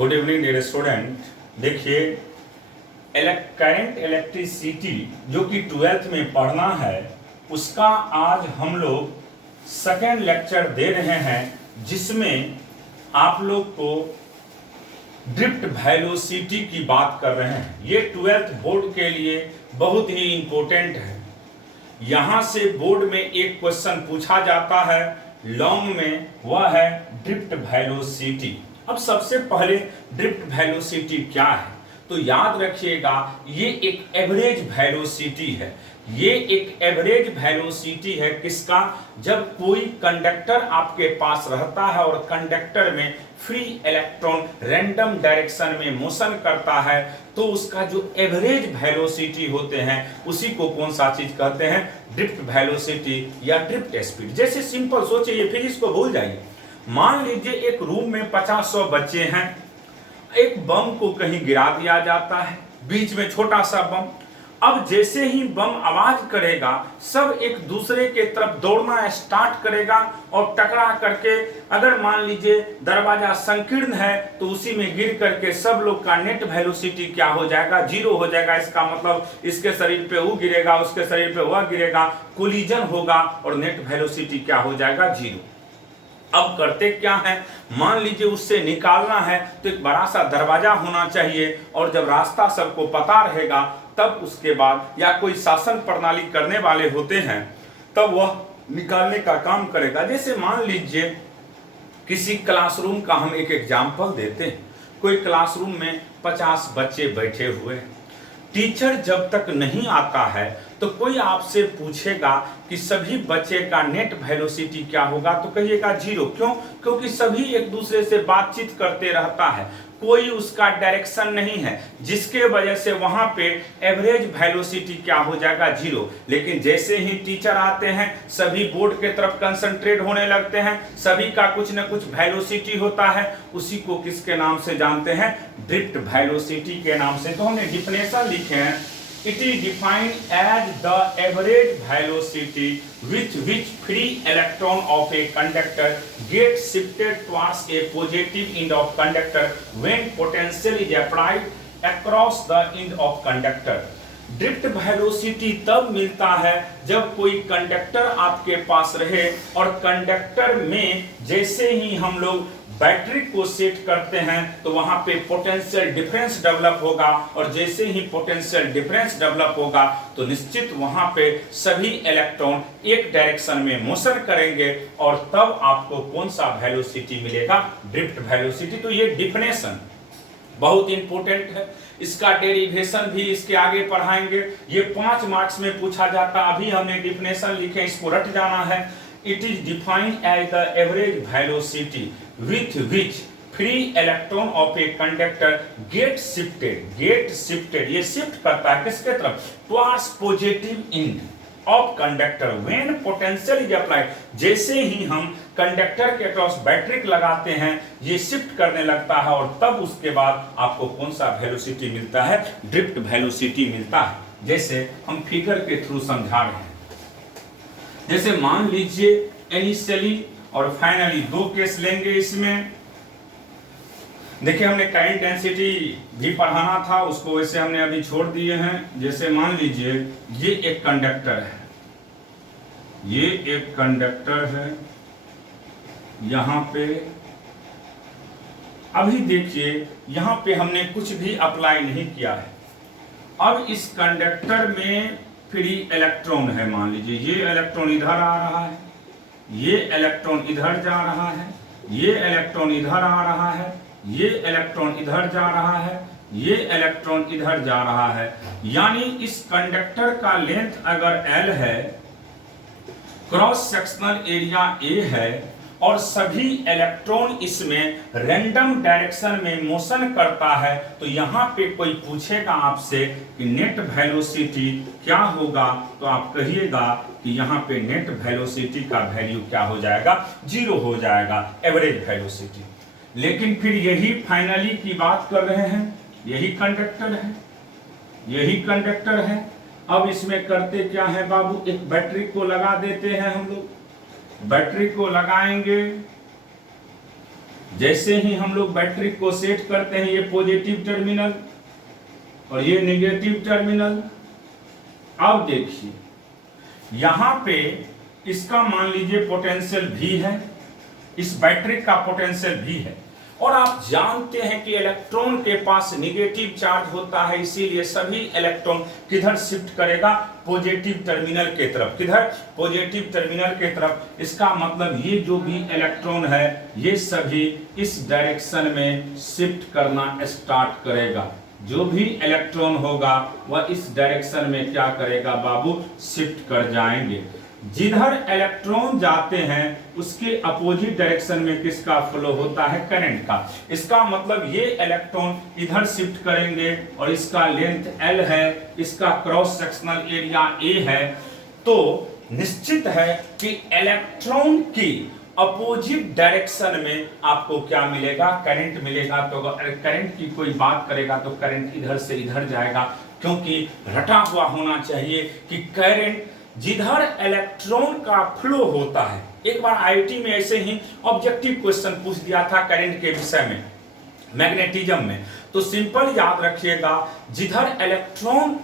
Good evening dear student. देखिए, current electricity जो कि 12th में पढ़ना है उसका आज हम लोग सेकेंड लेक्चर दे रहे हैं, जिसमें आप लोग को ड्रिफ्ट वेलोसिटी की बात कर रहे हैं। ये 12th बोर्ड के लिए बहुत ही इंपॉर्टेंट है। यहां से बोर्ड में एक क्वेश्चन पूछा जाता है लॉन्ग में, वह है ड्रिफ्ट वेलोसिटी। अब सबसे पहले ड्रिफ्ट वेलोसिटी क्या है तो याद रखिएगा, ये एक एवरेज वेलोसिटी है। ये एक एवरेज वेलोसिटी है किसका? जब कोई कंडक्टर आपके पास रहता है और कंडक्टर में फ्री इलेक्ट्रॉन रैंडम डायरेक्शन में मोशन करता है, तो उसका जो एवरेज वेलोसिटी होते हैं उसी को कौन सा चीज कहते हैं? ड्रिफ्ट वेलोसिटी या ड्रिफ्ट स्पीड। जैसे सिंपल सोचिए, फिजिक्स को भूल जाइए। मान लीजिए एक रूम में 50-100 बच्चे हैं, एक बम को कहीं गिरा दिया जाता है, बीच में छोटा सा बम। अब जैसे ही बम आवाज करेगा, सब एक दूसरे के तरफ दौड़ना स्टार्ट करेगा और टकरा करके, अगर मान लीजिए दरवाजा संकीर्ण है तो उसी में गिर करके सब लोग का नेट वेलोसिटी क्या हो जाएगा? 0 हो जाएगा। इसका मतलब इसके शरीर पे वो गिरेगा, उसके शरीर पे वह गिरेगा, कोलिजन होगा और नेट वेलोसिटी क्या हो जाएगा? 0। अब करते क्या है, मान लीजिए उससे निकालना है तो एक बड़ा सा दरवाजा होना चाहिए, और जब रास्ता सबको पता रहेगा तब उसके बाद, या कोई शासन प्रणाली करने वाले होते हैं तब वह निकालने का काम करेगा। जैसे मान लीजिए किसी क्लासरूम का हम एक एग्जाम्पल देते हैं। कोई क्लासरूम में 50 बच्चे बैठे हुए हैं। टीचर जब तक नहीं आता है तो कोई आपसे पूछेगा कि सभी बच्चे का नेट वेलोसिटी क्या होगा, तो कहिएगा 0। क्यों? क्योंकि सभी एक दूसरे से बातचीत करते रहता है, कोई उसका डायरेक्शन नहीं है, जिसके वजह से वहां पे एवरेज वेलोसिटी क्या हो जाएगा? 0। लेकिन जैसे ही टीचर आते हैं, सभी बोर्ड के तरफ कंसंट्रेट होने लगते हैं, सभी का कुछ न कुछ वेलोसिटी होता है, उसी को किसके नाम से जानते हैं? ड्रिफ्ट वेलोसिटी के नाम से। तो हमने डिफिनेशन लिखे हैं, it is defined as the average velocity with which free electron of a conductor gets shifted towards a positive end of conductor when potential is applied across the end of conductor। Drift velocity तब मिलता है जब कोई conductor आपके पास रहे और conductor में जैसे ही हम लोग बैटरी को सेट करते हैं तो वहां पे पोटेंशियल डिफरेंस डेवलप होगा, और जैसे ही पोटेंशियल डिफरेंस डेवलप होगा तो निश्चित वहां पे सभी इलेक्ट्रॉन एक डायरेक्शन में मोशन करेंगे, और तब आपको कौन सा वेलोसिटी मिलेगा? Drift velocity. तो ये डिफिनेशन बहुत इंपॉर्टेंट है, इसका डेरिवेशन भी इसके आगे पढ़ाएंगे। ये 5 मार्क्स में पूछा जाता। अभी हमने डिफिनेशन लिखे, इसको रट जाना है। It is defined as the average velocity with which free electron of a conductor get shifted। ये शिफ्ट करता है किसके तरफ? towards positive end of conductor when potential is applied। जैसे ही हम कंडक्टर के क्रॉस बैटरी लगाते हैं, ये शिफ्ट करने लगता है, और तब उसके बाद आपको कौन सा वेलोसिटी मिलता है? ड्रिफ्ट वेलोसिटी मिलता है। जैसे हम फिगर के थ्रू समझा रहे हैं। जैसे मान लीजिए इनिशियली और फाइनली 2 केस लेंगे। इसमें देखिए, हमने करंट डेंसिटी भी पढ़ाना था, उसको वैसे हमने अभी छोड़ दिए हैं। जैसे मान लीजिए ये एक कंडक्टर है, ये एक कंडक्टर है यहां पे। अभी देखिए यहां पे हमने कुछ भी अप्लाई नहीं किया है। अब इस कंडक्टर में फ्री इलेक्ट्रॉन है। मान लीजिए ये इलेक्ट्रॉन इधर आ रहा है, ये इलेक्ट्रॉन इधर जा रहा है, ये इलेक्ट्रॉन इधर आ रहा है, ये इलेक्ट्रॉन इधर जा रहा है, ये इलेक्ट्रॉन इधर जा रहा है। यानी इस कंडक्टर का लेंथ अगर L है, क्रॉस सेक्शनल एरिया A है, और सभी इलेक्ट्रॉन इसमें रैंडम डायरेक्शन में मोशन करता है, तो यहाँ पे कोई पूछेगा आपसे कि नेट वेलोसिटी क्या होगा, तो आप कहिएगा कि यहाँ पे नेट वेलोसिटी का वैल्यू क्या हो जाएगा? 0 हो जाएगा, एवरेज वेलोसिटी। लेकिन फिर यही फाइनली की बात कर रहे हैं, यही कंडक्टर है, यही कंडक्टर है। अब इसमें करते क्या है बाबू? एक बैटरी को लगा देते हैं हम लोग। बैटरी को लगाएंगे जैसे ही हम लोग बैटरी को सेट करते हैं, ये पॉजिटिव टर्मिनल और ये नेगेटिव टर्मिनल। अब देखिए यहां पे इसका मान लीजिए पोटेंशियल भी है, इस बैटरी का पोटेंशियल भी है, और आप जानते हैं कि इलेक्ट्रॉन के पास नेगेटिव चार्ज होता है, इसीलिए सभी इलेक्ट्रॉन किधर शिफ्ट करेगा, पॉजिटिव टर्मिनल के तरफ। किधर? पॉजिटिव टर्मिनल के तरफ। इसका मतलब ये जो भी इलेक्ट्रॉन है ये सभी इस डायरेक्शन में शिफ्ट करना स्टार्ट करेगा। जो भी इलेक्ट्रॉन होगा वह इस डायरेक्शन में क्या करेगा बाबू, शिफ्ट कर जाएंगे। जिधर इलेक्ट्रॉन जाते हैं उसके अपोजिट डायरेक्शन में किसका फ्लो होता है, करंट का। इसका मतलब ये इलेक्ट्रॉन इधर शिफ्ट करेंगे और इसका लेंथ L है, इसका क्रॉस सेक्शनल एरिया A है, तो निश्चित है कि इलेक्ट्रॉन की अपोजिट डायरेक्शन में आपको क्या मिलेगा, करंट मिलेगा। तो अगर करंट की कोई बात करेगा तो करंट इधर से इधर जाएगा, क्योंकि रटा हुआ होना चाहिए कि करंट जिधर इलेक्ट्रॉन का फ्लो होता है। एक बार आईआईटी में ऐसे ही ऑब्जेक्टिव क्वेश्चन पूछ दिया था करंट के विषय में, मैग्नेटिज्म में। तो सिंपल याद रखिएगा, जिधर इलेक्ट्रॉन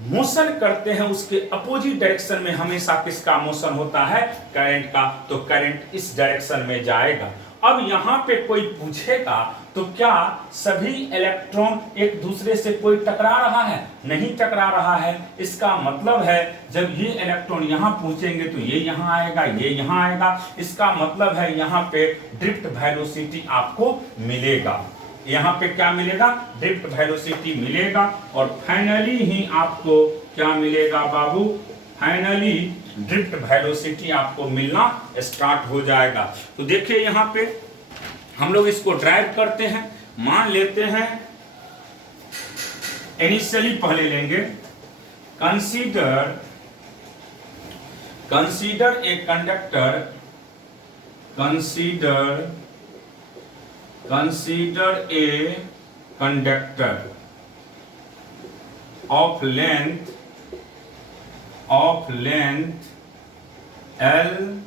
मोशन करते हैं उसके अपोजिट डायरेक्शन में हमेशा किसका मोशन होता है, करंट का। तो करंट इस डायरेक्शन में जाएगा। अब यहां पे कोई पूछेगा तो क्या सभी इलेक्ट्रॉन एक दूसरे से कोई टकरा रहा है? नहीं टकरा रहा है। इसका मतलब है जब ये इलेक्ट्रॉन यहां पहुंचेंगे तो ये यहां आएगा, ये यहां आएगा। इसका मतलब है यहां पे ड्रिफ्ट वेलोसिटी आपको मिलेगा। यहां पे क्या मिलेगा, ड्रिफ्ट वेलोसिटी मिलेगा। और फाइनली ही आपको क्या मिलेगा बाबू, फाइनली ड्रिफ्ट वेलोसिटी आपको मिलना स्टार्ट हो जाएगा। तो देखिए यहां पे हम लोग इसको ड्राइव करते हैं। मान लेते हैं इनिशियली पहले लेंगे, consider a conductor, consider a conductor of length L,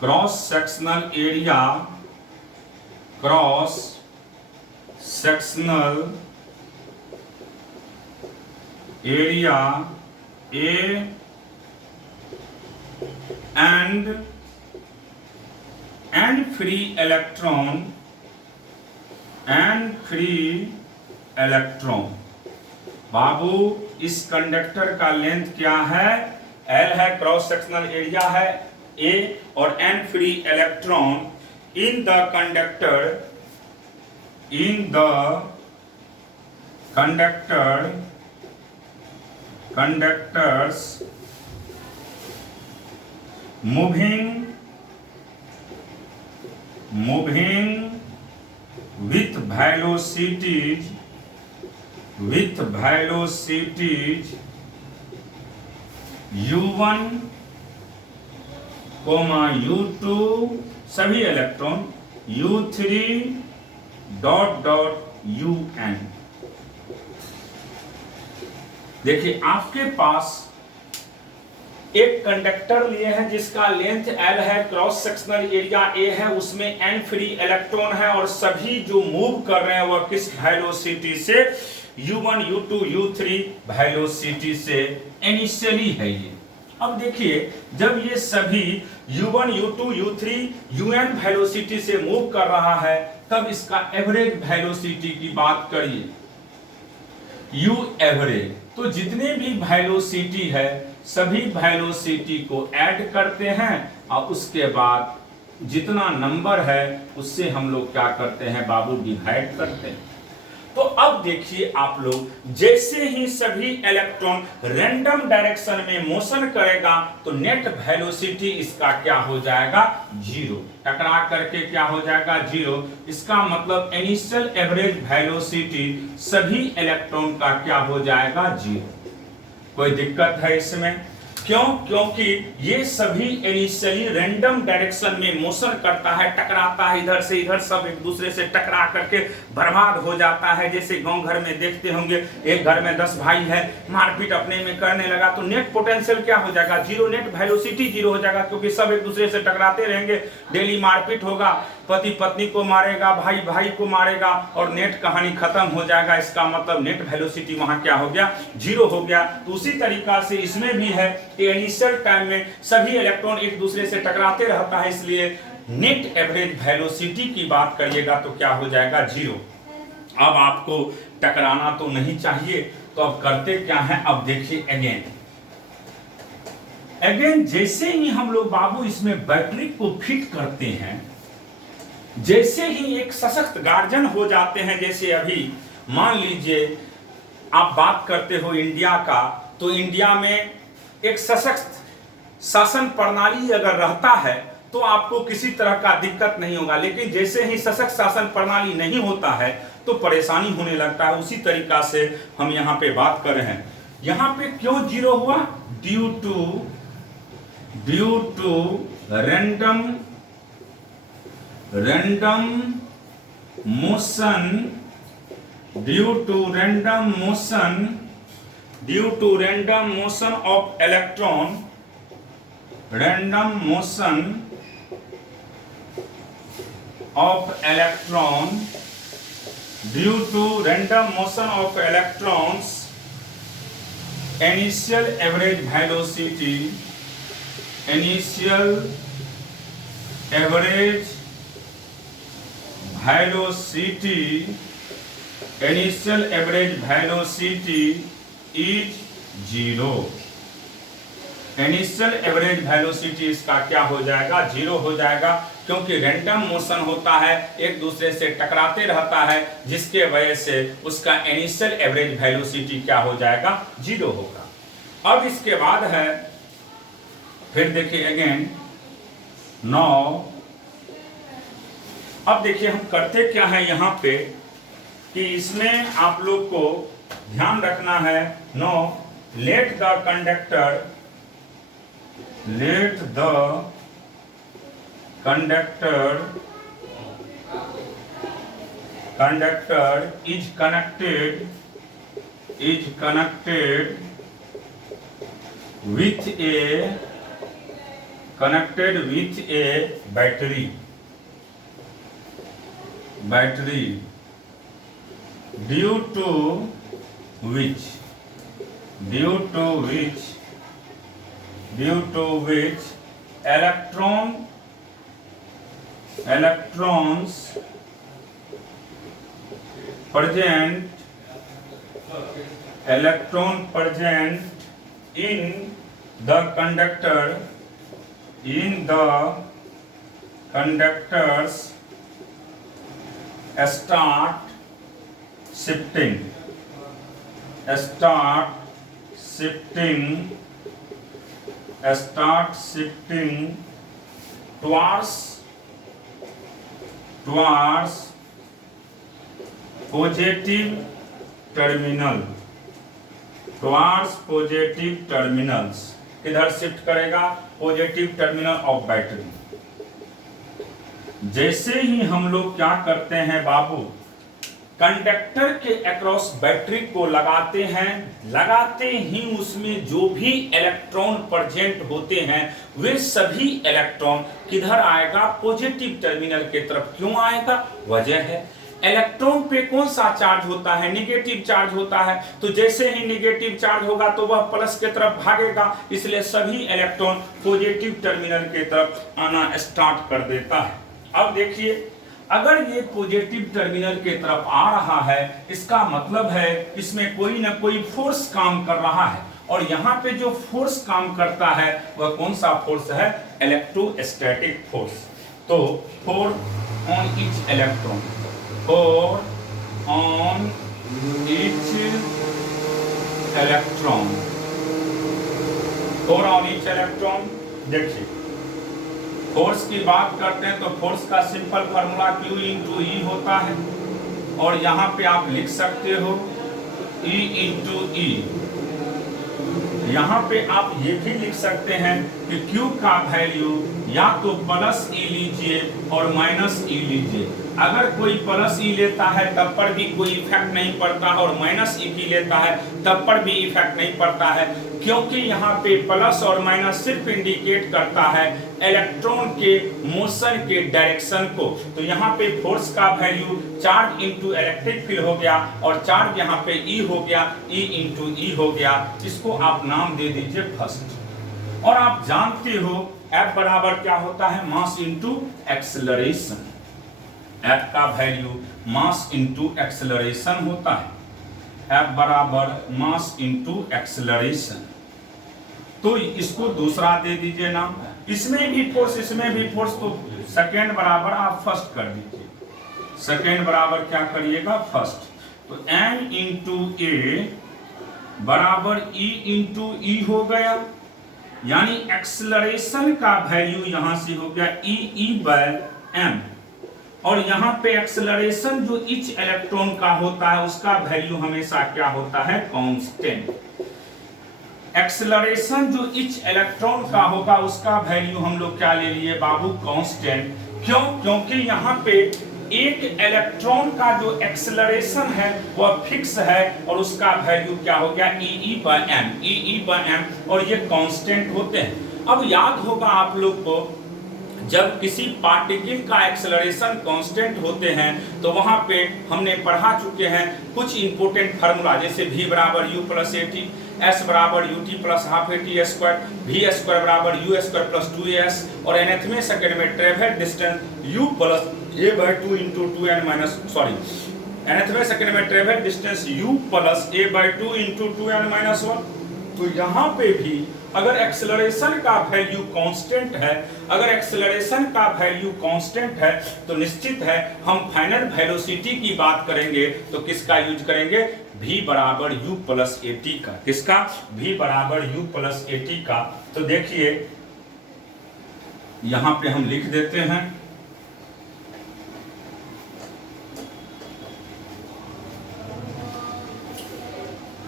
cross sectional area A and free electron बाबू इस कंडक्टर का लेंथ क्या है, L है, क्रॉस सेक्शनल एरिया है A, और n free electron in the conductors moving with velocities u1, u2 सभी electron, u3 un। देखिए आपके पास एक कंडक्टर लिए हैं जिसका लेंथ L है, क्रॉस सेक्शनल एरिया A है, उसमें n फ्री इलेक्ट्रॉन है, और सभी जो मूव कर रहे हैं वह किस वेलोसिटी से, u1, u2, u3 वेलोसिटी से इनिशियली है ये। अब देखिए जब ये सभी u1, u2, u3, un velocity से मूव कर रहा है तब इसका एवरेज वेलोसिटी की बात करिए, u एवरेज। तो जितने भी वेलोसिटी है सभी वेलोसिटी को ऐड करते हैं और उसके बाद जितना नंबर है उससे हम लोग क्या करते हैं बाबू, डिवाइड करते हैं। तो अब देखिए आप लोग, जैसे ही सभी इलेक्ट्रॉन रैंडम डायरेक्शन में मोशन करेगा तो नेट वेलोसिटी इसका क्या हो जाएगा, जीरो। टकरा करके क्या हो जाएगा, जीरो। इसका मतलब इनिशियल एवरेज वेलोसिटी सभी इलेक्ट्रॉन का क्या हो जाएगा, जीरो। कोई दिक्कत है इसमें? क्यों? क्योंकि ये सभी इनिशियली रैंडम डायरेक्शन में मोशन करता है, टकराता है, इधर से इधर सब एक दूसरे से टकरा करके बर्बाद हो जाता है। जैसे गांव घर में देखते होंगे, एक घर में 10 भाई है, मारपीट अपने में करने लगा तो नेट पोटेंशियल क्या हो जाएगा? जीरो, नेट वेलोसिटी जीरो हो जाएगा, क्योंकि सब एक दूसरे से टकराते रहेंगे, डेली मारपीट होगा, पति पत्नी को मारेगा, भाई भाई को मारेगा और नेट कहानी खत्म हो जाएगा। इसका मतलब नेट वेलोसिटी वहां क्या हो गया? जीरो हो गया। तो उसी तरीका से इसमें भी है कि इनिशियल टाइम में सभी इलेक्ट्रॉन एक दूसरे से टकराते रहता है, इसलिए नेट एवरेज वेलोसिटी की बात करिएगा तो क्या हो जाएगा? जीरो। अब आपको टकराना तो नहीं चाहिए, तो अब करते क्या है? अब देखिए अगेन जैसे ही हम लोग बाबू इसमें बैटरी को फिट करते हैं, जैसे ही एक सशक्त गार्जन हो जाते हैं, जैसे अभी मान लीजिए आप बात करते हो इंडिया का, तो इंडिया में एक सशक्त शासन प्रणाली अगर रहता है तो आपको किसी तरह का दिक्कत नहीं होगा, लेकिन जैसे ही सशक्त शासन प्रणाली नहीं होता है तो परेशानी होने लगता है। उसी तरीका से हम यहाँ पे बात कर रहे हैं। यहाँ पे क्यों जीरो हुआ? Due to random motion of electron, due to random motion of electrons, initial average velocity is zero. Initial average velocity इसका क्या हो जाएगा? जीरो हो जाएगा, क्योंकि रैंडम मोशन होता है, एक दूसरे से टकराते रहता है, जिसके वजह से उसका इनिशियल एवरेज वेलोसिटी क्या हो जाएगा? जीरो होगा। अब इसके बाद है, फिर देखिए अगेन नाउ, अब देखिए हम करते क्या है यहाँ पे कि इसमें आप लोग को ध्यान रखना है। No, let the conductor is connected with a battery due to which electrons present in the conductors start shifting towards positive terminals। किधर शिफ्ट करेगा? Positive terminal of battery. जैसे ही हम लोग क्या करते हैं बाबू, कंडक्टर के अक्रॉस बैटरी को लगाते ही उसमें जो भी इलेक्ट्रॉन प्रेजेंट होते हैं वे सभी इलेक्ट्रॉन किधर आएगा? पॉजिटिव टर्मिनल के तरफ। क्यों आएगा? वजह है इलेक्ट्रॉन पे कौन सा चार्ज होता है? नेगेटिव चार्ज होता है। तो जैसे ही नेगेटिव चार्ज होगा तो वह प्लस के तरफ भागेगा, इसलिए सभी इलेक्ट्रॉन पॉजिटिव टर्मिनल के तरफ आना स्टार्ट कर देता है। अब देखिए, अगर ये पॉजिटिव टर्मिनल के तरफ आ रहा है, इसका मतलब है इसमें कोई ना कोई फोर्स काम कर रहा है, और यहाँ पे जो फोर्स काम करता है वह कौन सा फोर्स है? Electrostatic force. तो फोर्स ऑन ईच इलेक्ट्रॉन, देखिए फोर्स की बात करते हैं तो फोर्स का सिंपल फार्मूला Q इंटू ई होता है, और यहाँ पे आप लिख सकते हो E इंटू ई यहाँ पे आप ये भी लिख सकते हैं कि Q का वैल्यू या तो प्लस ई लीजिए और माइनस ई लीजिए। अगर कोई प्लस ई लेता है तब पर भी कोई इफेक्ट नहीं पड़ता और माइनस ई की लेता है तब पर भी इफेक्ट नहीं पड़ता है, क्योंकि यहाँ पे प्लस और माइनस सिर्फ इंडिकेट करता है इलेक्ट्रॉन के मोशन के डायरेक्शन को। तो यहाँ पे फोर्स का value charge into electric field हो गया और चार्ज यहाँ पे ई हो गया, ई इंटू ई हो गया। इसको आप नाम दे दीजिए फर्स्ट। और आप जानते हो F बराबर क्या होता है, मास इंटू एक्सेलरेशन। F का वैल्यू मास इंटू एक्सेलरेशन होता है। F बराबर मास इंटू एक्सेलरेशन। तो इसको दूसरा दे दीजिए नाम। इसमें भी फोर्स, इसमें भी फोर्स, तो सेकेंड बराबर आप फर्स्ट कर दीजिए। सेकेंड बराबर क्या करिएगा, फर्स्ट। तो m इंटू ए बराबर e इंटू ई हो गया, यानी एक्सेलरेशन का वैल्यू यहां से हो गया e बाय m। और यहाँ पे एक्सेलरेशन जो ईच इलेक्ट्रॉन का होता है उसका वैल्यू हमेशा क्या होता है, कांस्टेंट। एक्सेलरेशन जो ईच इलेक्ट्रॉन का होगा उसका वैल्यू हम लोग क्या ले लिए बाबू, कांस्टेंट। क्यों? क्योंकि यहाँ पे एक इलेक्ट्रॉन का जो एक्सेलरेशन है वह फिक्स है और उसका वैल्यू क्या हो गया, ई बाय एम, और ये कांस्टेंट होते हैं। अब याद होगा आप लोग को, जब किसी पार्टिकल का एक्सेलरेशन कांस्टेंट होते हैं तो वहां पे हमने पढ़ा चुके हैं कुछ इंपॉर्टेंट फार्मूला, जैसे v बराबर u plus a t, s बराबर ut plus half a t square, v square बराबर u स्क्वायर प्लस 2as, और nthवें सेकंड में travel distance u plus a by 2 into 2n minus, sorry, nthवें second में travel distance u plus a by 2 into 2n minus 1। तो यहाँ पे भी अगर एक्सेलरेशन का वैल्यू कांस्टेंट है, अगर एक्सेलरेशन का वैल्यू कांस्टेंट है तो निश्चित है हम फाइनल वेलोसिटी की बात करेंगे तो किसका यूज करेंगे, v बराबर u प्लस ए टी का। किसका, v बराबर u प्लस ए टी का। तो देखिए यहां पे हम लिख देते हैं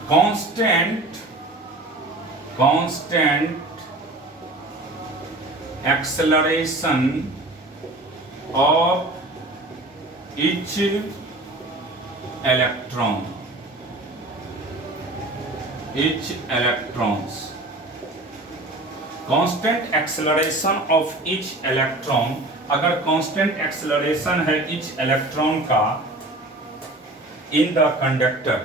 constant acceleration of each electrons constant acceleration of each electron। अगर constant acceleration है each electron का in the conductor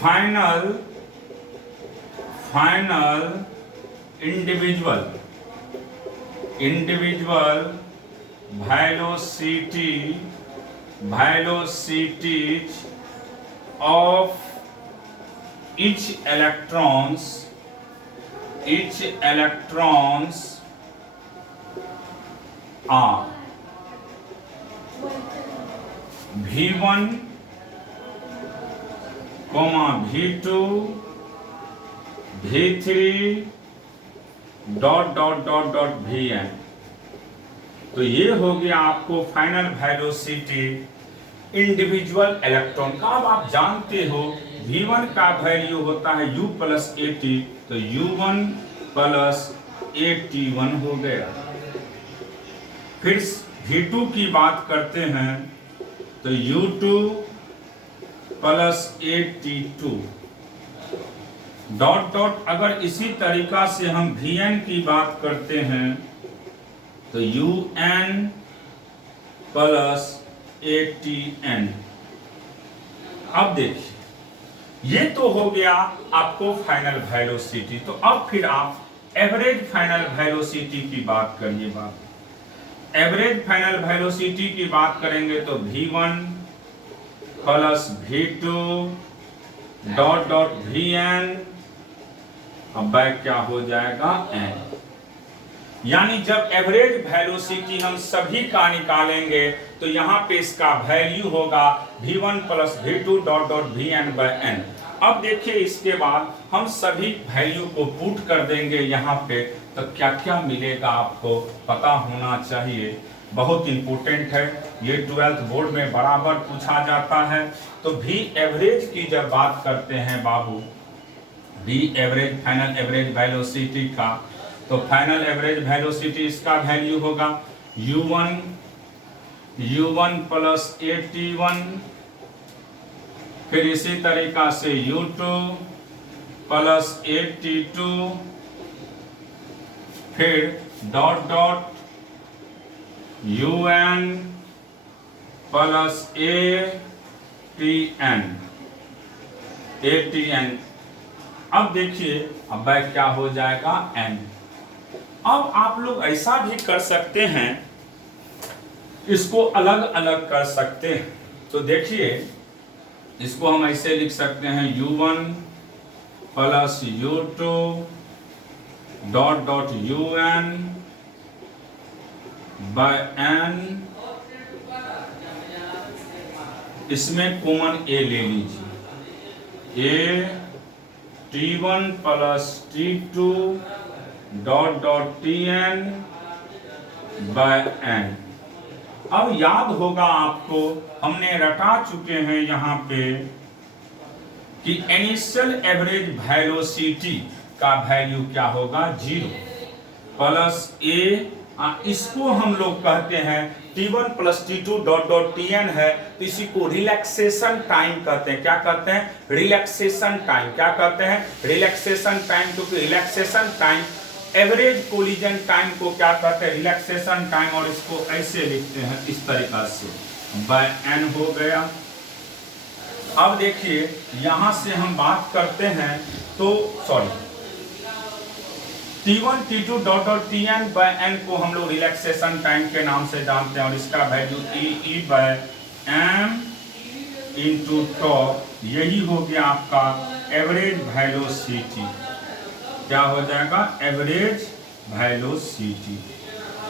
final individual velocities of each electrons are v1, v2, v3 vn। तो ये हो गया आपको फाइनल वेलोसिटी इंडिविजुअल इलेक्ट्रॉन का। अब आप जानते हो v1 का वैल्यू होता है u प्लस ए टी, तो u1 प्लस AT1 हो गया। फिर v2 की बात करते हैं तो u2 plus AT2 dot dot. अगर इसी तरीका से हम vn की बात करते हैं तो un प्लस ATN। अब देखिए ये तो हो गया आपको फाइनल वेलोसिटी। तो अब फिर आप एवरेज फाइनल वेलोसिटी की बात करिए। एवरेज फाइनल वेलोसिटी की बात करेंगे तो v1 plus v2 dot dot vn, अब बैक क्या हो जाएगा n। यानी जब एवरेज वेलोसिटी हम सभी का निकालेंगे तो यहाँ पे इसका वैल्यू होगा v1 plus v2 dot dot vn by n। अब देखिए इसके बाद हम सभी वैल्यू को पुट कर देंगे यहाँ पे, तो क्या क्या मिलेगा आपको पता होना चाहिए, बहुत इंपॉर्टेंट है ये। 12th बोर्ड में बराबर पूछा जाता है। तो भी एवरेज की जब बात करते हैं बाबू, भी एवरेज फाइनल एवरेज वेलोसिटी का, तो फाइनल एवरेज वेलोसिटी इसका वैल्यू होगा u1 प्लस AT1, फिर इसी तरीका से u2 प्लस AT2, फिर dot dot un plus ATN। अब देखिए अब वह क्या हो जाएगा n। अब आप लोग ऐसा भी कर सकते हैं, इसको अलग अलग कर सकते हैं। तो देखिए इसको हम ऐसे लिख सकते हैं u1 plus u2 dot dot un by n, इसमें कॉमन a ले लीजिए, AT1 plus T2 dot dot Tn by n। अब याद होगा आपको, हमने रटा चुके हैं यहाँ पे कि इनिशियल एवरेज वेलोसिटी का वैल्यू क्या होगा 0 प्लस a, इसको हम लोग कहते हैं T1 plus T2 dot dot Tn है, तो इसी को रिलैक्सेशन टाइम कहते हैं। क्या कहते हैं? Relaxation time. क्या कहते हैं? Relaxation time. क्योंकि relaxation time average collision time को क्या कहते हैं? Relaxation time. और इसको ऐसे लिखते हैं इस तरीका से, बाय n हो गया। अब देखिए यहां से हम बात करते हैं, तो sorry T1 T2 dot dot Tn by n को हम लोग रिलैक्सेशन टाइम के नाम से जानते हैं, और इसका value E by m into tau, यही हो गया आपका एवरेज वेलोसिटी। क्या हो जाएगा? Average velocity.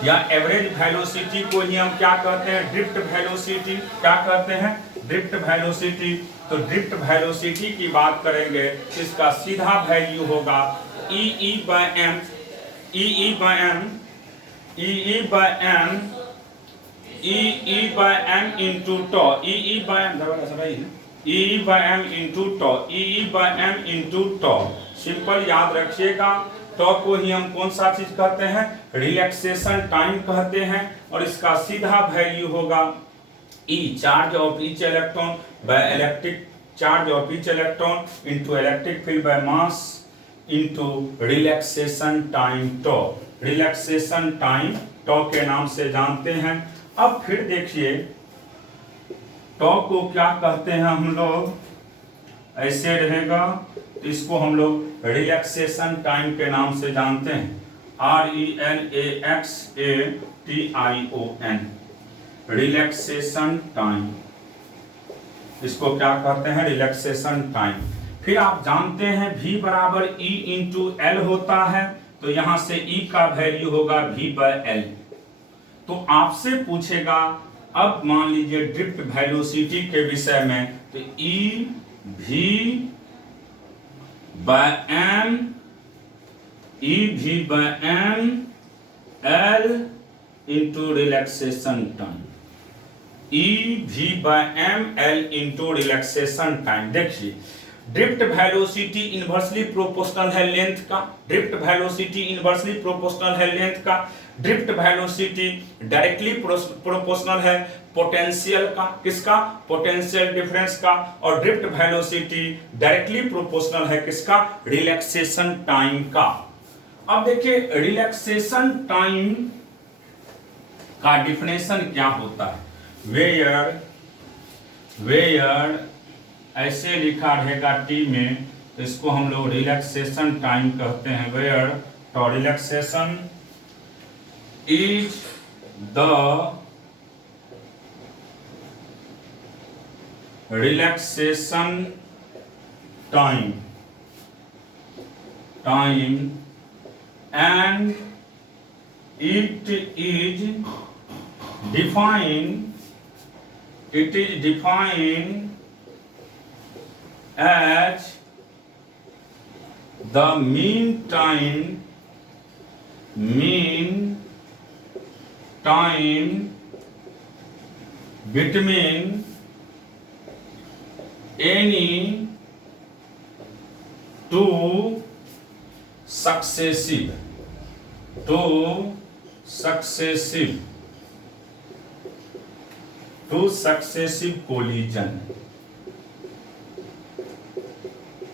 या एवरेज वेलोसिटी को ही हम क्या कहते हैं? Drift velocity. क्या कहते हैं? Drift velocity. तो ड्रिफ्ट वेलोसिटी की बात करेंगे, इसका सीधा वैल्यू होगा E by m, E by m into tau, E by m into tau, E by m into tau. Simple याद रखिएगा, टॉ को ही हम कौन सा चीज कहते हैं? रिलैक्सेशन टाइम कहते हैं। और इसका सीधा वैल्यू होगा E, charge of each electron by electric charge of each electron into electric field by mass into relaxation time tau. Relaxation time tau के नाम से जानते हैं। अब फिर देखिए टॉ को क्या कहते हैं हम लोग? ऐसे रहेगा, तो इसको हम लोग रिलैक्सेशन टाइम के नाम से जानते हैं, RELAXATION, रिलैक्सेशन टाइम। इसको क्या कहते हैं? Relaxation time. फिर आप जानते हैं V बराबर E इंटू L होता है, तो यहां से E का वैल्यू होगा V बाय L। तो आपसे पूछेगा, अब मान लीजिए ड्रिफ्ट वेलोसिटी के विषय में, तो E V by M, E V by M L into relaxation time, E V by M L into relaxation time. देखिए ड्रिफ्ट वेलोसिटी इनवर्सली प्रोपोर्शनल है लेंथ का, ड्रिफ्ट वेलोसिटी इनवर्सली प्रोपोर्शनल है length का, drift velocity directly proportional है potential का, किसका? Potential difference का। और ड्रिफ्ट वेलोसिटी डायरेक्टली प्रोपोर्शनल है किसका? रिलैक्सेशन टाइम का। अब देखिए रिलैक्सेशन टाइम का डिफिनेशन क्या होता है? वेयर ऐसे लिखा रहेगा T में, तो इसको हम लोग रिलैक्सेशन टाइम कहते हैं। वेयर तो relaxation is the relaxation time and it is defined as the mean time mean time between any two successive collision।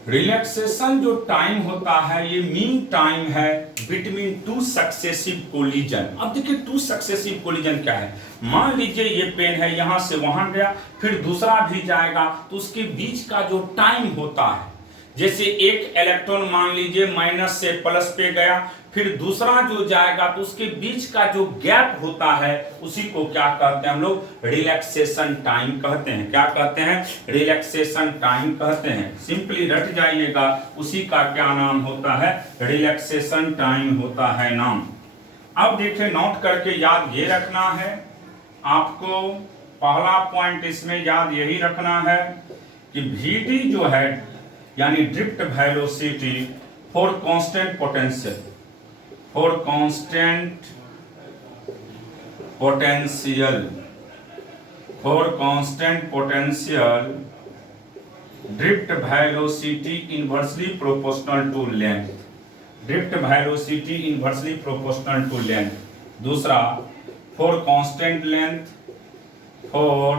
Relaxation जो टाइम होता है ये मीन टाइम है बिटवीन टू सक्सेसिव कोलिजन। अब देखिए टू सक्सेसिव कोलिजन क्या है। मान लीजिए ये पेन है, यहां से वहां गया, फिर दूसरा भी जाएगा, तो उसके बीच का जो टाइम होता है, जैसे एक इलेक्ट्रॉन मान लीजिए माइनस से प्लस पे गया, फिर दूसरा जो जाएगा तो उसके बीच का जो गैप होता है उसी को क्या कहते हैं हम लोग, रिलैक्सेशन टाइम कहते हैं। क्या कहते हैं, रिलैक्सेशन टाइम कहते हैं। सिंपली रट जाइएगा, उसी का क्या नाम होता है, रिलैक्सेशन टाइम होता है नाम। अब देखिए नोट करके याद ये रखना है आपको, पहला पॉइंट इसमें याद यही रखना है कि Vd जो है यानी drift velocity for constant potential, for constant potential drift velocity inversely proportional to length, drift velocity inversely proportional to length. दूसरा for constant length, for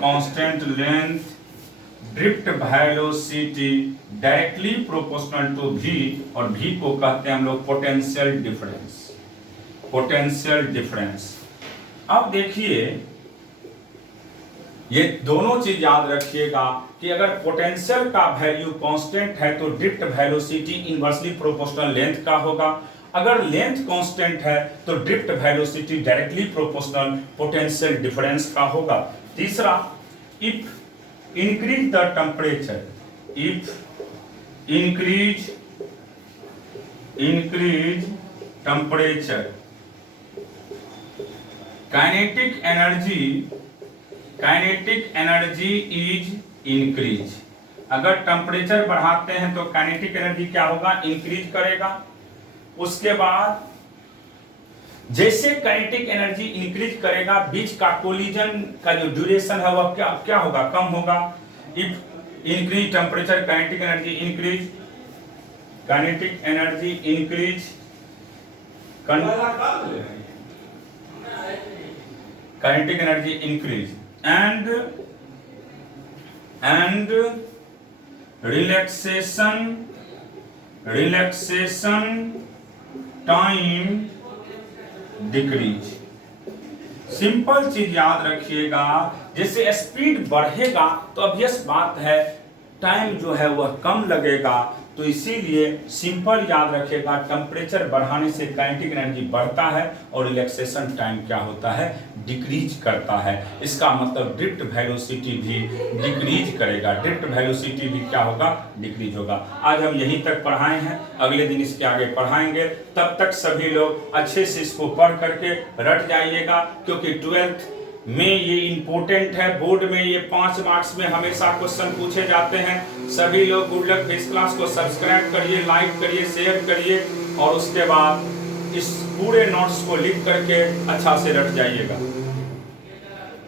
constant length drift velocity directly proportional to v, और v को कहते हैं हम लोग potential difference. अब देखिए ये दोनों चीज याद रखिएगा कि अगर पोटेंशियल का वैल्यू कांस्टेंट है तो drift velocity inversely proportional length का होगा, अगर लेंथ कांस्टेंट है तो drift velocity directly proportional potential difference का होगा। तीसरा, if increase the temperature, if increase temperature, kinetic energy is increase। अगर टेम्परेचर बढ़ाते हैं तो काइनेटिक एनर्जी क्या होगा, इंक्रीज करेगा। उसके बाद जैसे काइनेटिक एनर्जी इंक्रीज करेगा, बीच का कोलिजन का जो ड्यूरेशन है वह क्या होगा, कम होगा। If increase temperature kinetic energy increase, kinetic energy increase, kinetic energy increase and relaxation time decrease. Simple चीज याद रखिएगा, जैसे स्पीड बढ़ेगा तो ऑब्वियस बात है टाइम जो है वह कम लगेगा, तो इसीलिए सिंपल याद रखिएगा टेम्परेचर बढ़ाने से काइनेटिक एनर्जी बढ़ता है और रिलैक्सेशन टाइम क्या होता है, डिक्रीज करता है। इसका मतलब ड्रिफ्ट वेलोसिटी भी डिक्रीज करेगा, ड्रिफ्ट वेलोसिटी भी क्या होगा, डिक्रीज होगा। आज हम यहीं तक पढ़ाए हैं, अगले दिन इसके आगे पढ़ाएंगे। तब तक सभी लोग अच्छे से इसको पढ़ करके रट जाइएगा, क्योंकि 12th में ये इम्पोर्टेंट है। बोर्ड में ये 5 मार्क्स में हमेशा क्वेश्चन पूछे जाते हैं। सभी लोग गुड लक बेस क्लास को सब्सक्राइब करिए, लाइक करिए, शेयर करिए, और उसके बाद इस पूरे नोट्स को लिख करके अच्छा से रट जाइएगा।